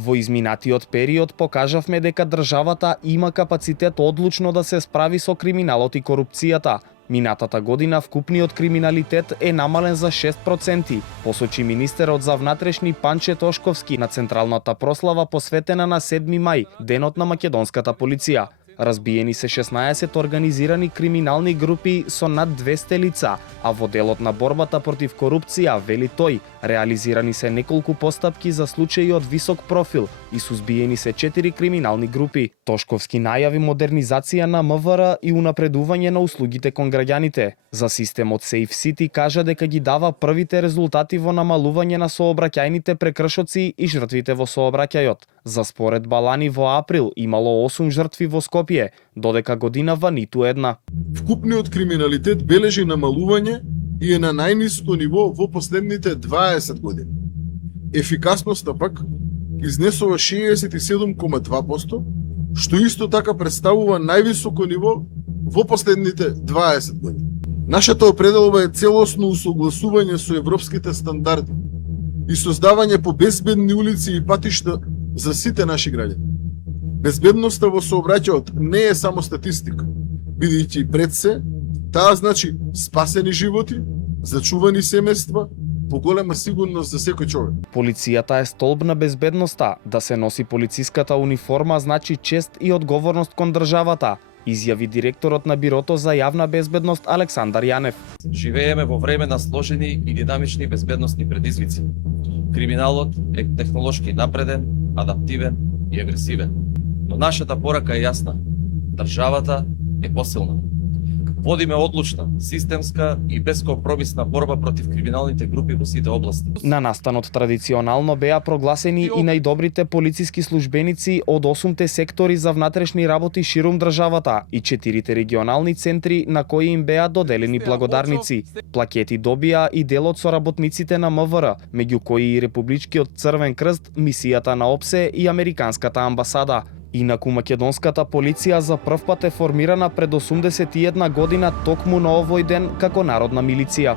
Во изминатиот период покажавме дека државата има капацитет одлучно да се справи со криминалот и корупцијата. Минатата година вкупниот криминалитет е намален за 6%, посочи министерот за внатрешни Панче Тошковски на централната прослава посветена на 7 мај, денот на македонската полиција. Разбиени се 16 организирани криминални групи со над 200 лица, а во делот на борбата против корупција, вели тој, реализирани се неколку постапки за случаи од висок профил и сузбиени се 4 криминални групи. Тошковски најави модернизација на МВР и унапредување на услугите кон граѓаните. За системот Safe City кажа дека ги дава првите резултати во намалување на сообраќајните прекршоци и жртвите во сообраќајот. За според Балани во април имало 8 жртви во Скопје, додека годинава ниту една. Вкупниот криминалитет бележи намалување и е на најниско ниво во последните 20 години. Ефикасноста пак изнесува 67,2%, што исто така представува највисоко ниво во последните 20 години. Нашата определба е целосно усогласување со европските стандарди и создавање по безбедни улици и патишта за сите наши граѓани. Безбедноста во сообраќајот не е само статистика, бидејќи пред се, таа значи спасени животи, зачувани семејства, поголема сигурност за секој човек. Полицијата е столб на безбедноста. Да се носи полициската униформа значи чест и одговорност кон државата, изјави директорот на Бирото за јавна безбедност Александар Јанев. Живееме во време на сложени и динамични безбедносни предизвици. Криминалот е технолошки напреден, адаптивен и агресивен. Но нашата порака е јасна. Државата е посилна. Водиме одлучна, системска и бескомпромисна борба против криминалните групи во сите области. На настанот традиционално беа прогласени и најдобрите полициски службеници од 8 сектори за внатрешни работи ширум државата и 4 регионални центри на кои им беа доделени благодарници. Плакети добија и делот со работниците на МВР, меѓу кои и Републичкиот Црвен крст, мисијата на ОПСЕ и Американската амбасада. Инаку македонската полиција за прв пат е формирана пред 81 година токму на овој ден како народна милиција.